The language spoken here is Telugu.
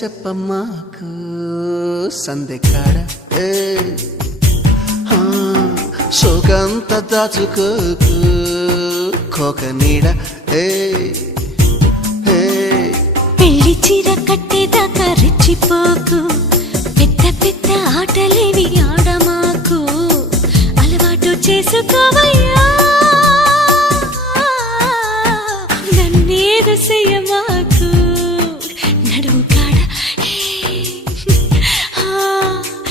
చెప్పమ్మాకు సందెకాడ సోకంత దాచుకోకు కోక నీడ పెళ్లి చీర కట్టేదాకా రెచ్చిపోకు పెద్ద పెద్ద